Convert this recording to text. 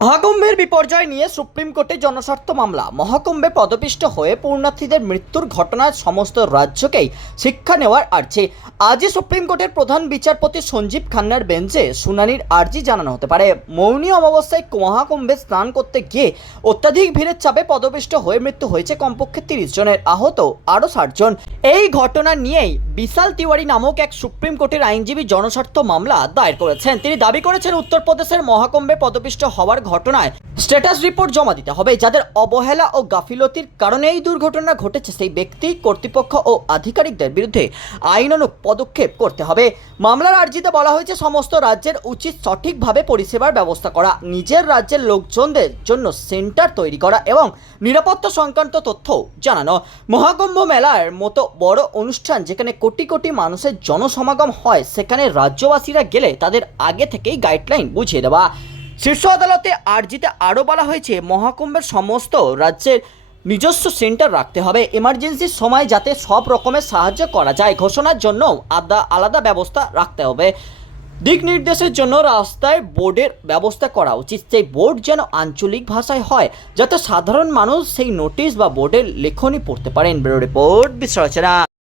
মহাকুম্ভের বিপর্যয় নিয়ে সুপ্রিম কোর্টে জনস্বার্থ মামলা। মহাকুম্ভে পদপিষ্ট হয়ে পূর্ণার্থীদের মৃত্যুর ঘটনায় সমস্ত রাজ্যকেই শিক্ষা নেওয়ার আর্জি। আজই সুপ্রিম কোর্টের প্রধান বিচারপতি সঞ্জীব খান্নার বেঞ্চে শুনানির আর্জি জানানো হতে পারে। মৌনী অমাবস্যায় মহাকুম্ভে স্নান করতে গিয়ে অত্যাধিক ভিড়ের চাপে পদপিষ্ট হয়ে মৃত্যু হয়েছে কমপক্ষে তিরিশ জনের। আহত আরও ষাট জন। এই ঘটনা নিয়েই বিশাল তিওয়ারি নামক এক সুপ্রিম কোর্টের আইনজীবী জনস্বার্থ মামলা দায়ের করেছেন। তিনি দাবি করেছেন উত্তরপ্রদেশের মহাকুম্ভে পদপিষ্ট হওয়ার ঘটনায় স্ট্যাটাস রিপোর্ট জমা দিতে হবে, যাদের অবহেলা ও গাফিলতির কারণে এই দুর্ঘটনা ঘটেছে সেই ব্যক্তি, কর্তৃপক্ষ ও আধিকারিকদের বিরুদ্ধে আইনানুগ পদক্ষেপ করতে হবে। মামলার আর্জিতে বলা হয়েছে, সমস্ত রাজ্যের উচিত সঠিকভাবে পরিষেবার ব্যবস্থা করা, নিজের রাজ্যের লোকজনদের জন্য সেন্টার তৈরি করা এবং নিরাপত্তা সংক্রান্ত তথ্য জানানো। মহাকুম্ভ মেলার মতো বড় অনুষ্ঠান যেখানে কোটি কোটি মানুষের জনসমাগম হয়, সেখানে রাজ্যবাসীরা গেলে তাদের আগে থেকেই গাইডলাইন বুঝিয়ে দেওয়া। শীর্ষ আদালতে আর্জিতে আরও বলা হয়েছে, মহাকুম্ভের সমস্ত রাজ্যের নিজস্ব সেন্টার রাখতে হবে এমার্জেন্সির সময় যাতে সব রকমের সাহায্য করা যায়, ঘোষণার জন্য আদা, আলাদা ব্যবস্থা রাখতে হবে। দিক নির্দেশের জন্য রাস্তায় বোর্ডের ব্যবস্থা করা উচিত, সেই বোর্ড যেন আঞ্চলিক ভাষায় হয়, যাতে সাধারণ মানুষ সেই নোটিশ বা বোর্ডের লেখনী পড়তে পারেন। Bureau report, বিশ্লেষণা।